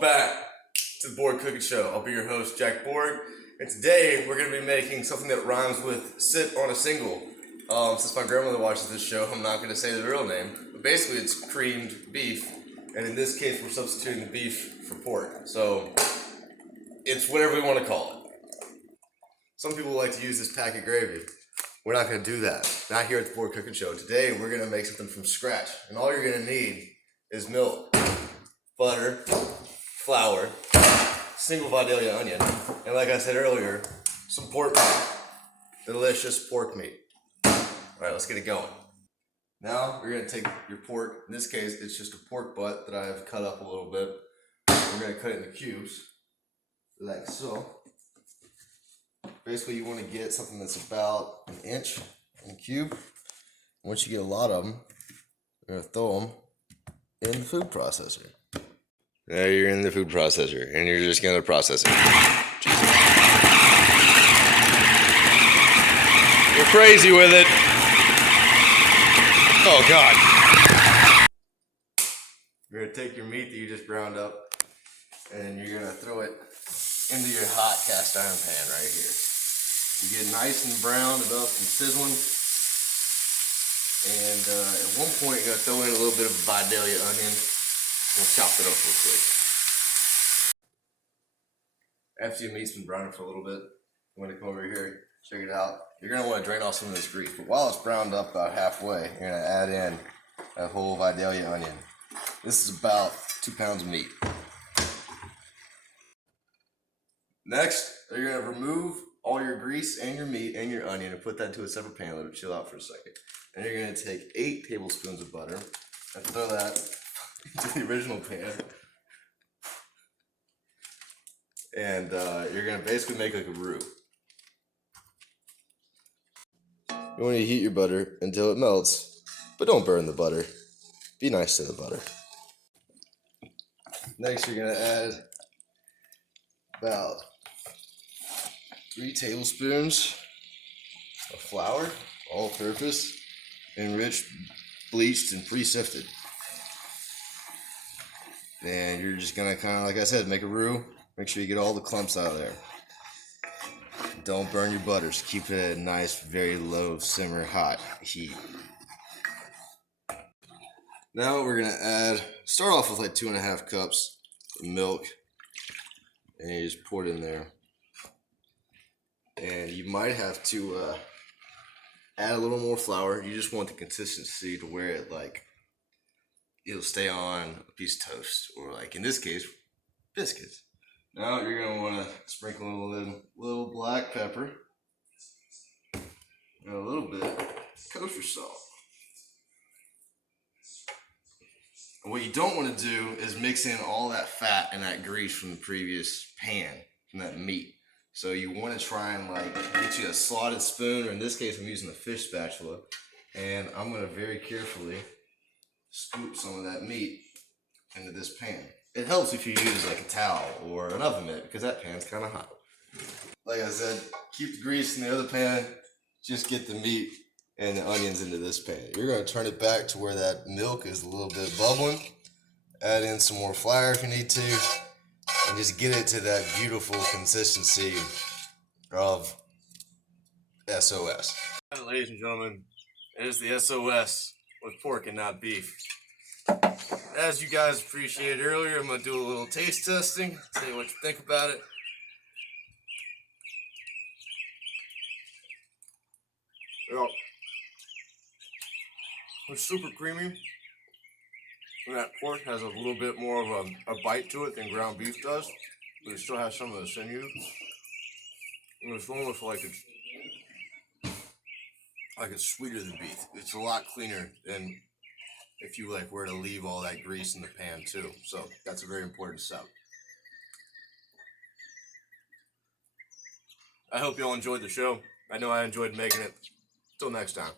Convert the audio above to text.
Welcome back to the Borg Cooking Show. I'll be your host, Jack Borg, and today we're going to be making something that rhymes with sit on a single. Since my grandmother watches this show, I'm not going to say the real name, but basically it's creamed beef, and in this case we're substituting the beef for pork. So it's whatever we want to call it. Some people like to use this packet gravy. We're not going to do that. Not here at the Borg Cooking Show. Today we're going to make something from scratch, and all you're going to need is milk, butter, flour, single Vidalia onion, and like I said earlier, some pork meat. Delicious pork meat. Alright, let's get it going. Now we're going to take your pork. In this case, it's just a pork butt that I've cut up a little bit. We're going to cut it into cubes, like so. Basically, you want to get something that's about an inch in a cube. Once you get a lot of them, you're going to throw them in the food processor. Now you're in the food processor, and you're just gonna process it. You're crazy with it. Oh God. You're gonna take your meat that you just ground up, and you're gonna throw it into your hot cast iron pan right here. You get nice and browned enough and sizzling. And at one point, you're gonna throw in a little bit of Vidalia onion. We'll chop it up real quick. After your meat's been browning for a little bit, you want to come over here, check it out. You're going to want to drain off some of this grease, but while it's browned up about halfway, you're going to add in a whole Vidalia onion. This is about 2 pounds of meat. Next, you're going to remove all your grease and your meat and your onion and put that into a separate pan. Let it chill out for a second. And you're going to take 8 tablespoons of butter and throw that into the original pan, and you're gonna basically make like a roux. You want to heat your butter until it melts, but don't burn the butter. Be nice to the butter. Next, you're gonna add about 3 tablespoons of flour, all-purpose, enriched, bleached, and pre-sifted. And you're just gonna kind of, like I said, make a roux. Make sure you get all the clumps out of there. Don't burn your butter, so keep it at a nice, very low simmer hot heat. Now we're gonna start off with like 2.5 cups of milk, and you just pour it in there. And you might have to add a little more flour. You just want the consistency to where it it'll stay on a piece of toast, or like in this case, biscuits. Now you're gonna want to sprinkle a little black pepper and a little bit of kosher salt. And what you don't want to do is mix in all that fat and that grease from the previous pan, from that meat. So you want to try and get you a slotted spoon, or in this case I'm using a fish spatula, and I'm gonna very carefully scoop some of that meat into this pan. It helps if you use like a towel or an oven mitt, because that pan's kind of hot. Like I said, keep the grease in the other pan. Just get the meat and the onions into this pan. You're going to turn it back to where that milk is a little bit bubbling. Add in some more flour if you need to, and just get it to that beautiful consistency of SOS. Ladies and gentlemen, it is the SOS with pork and not beef. As you guys appreciated earlier, I'm going to do a little taste testing, see what you think about it. Yeah. It's super creamy, and that pork has a little bit more of a bite to it than ground beef does, but it still has some of the sinew. And it's almost like it's sweeter than beef. It's a lot cleaner than if you were to leave all that grease in the pan too. So that's a very important step. I hope y'all enjoyed the show. I know I enjoyed making it. Till next time.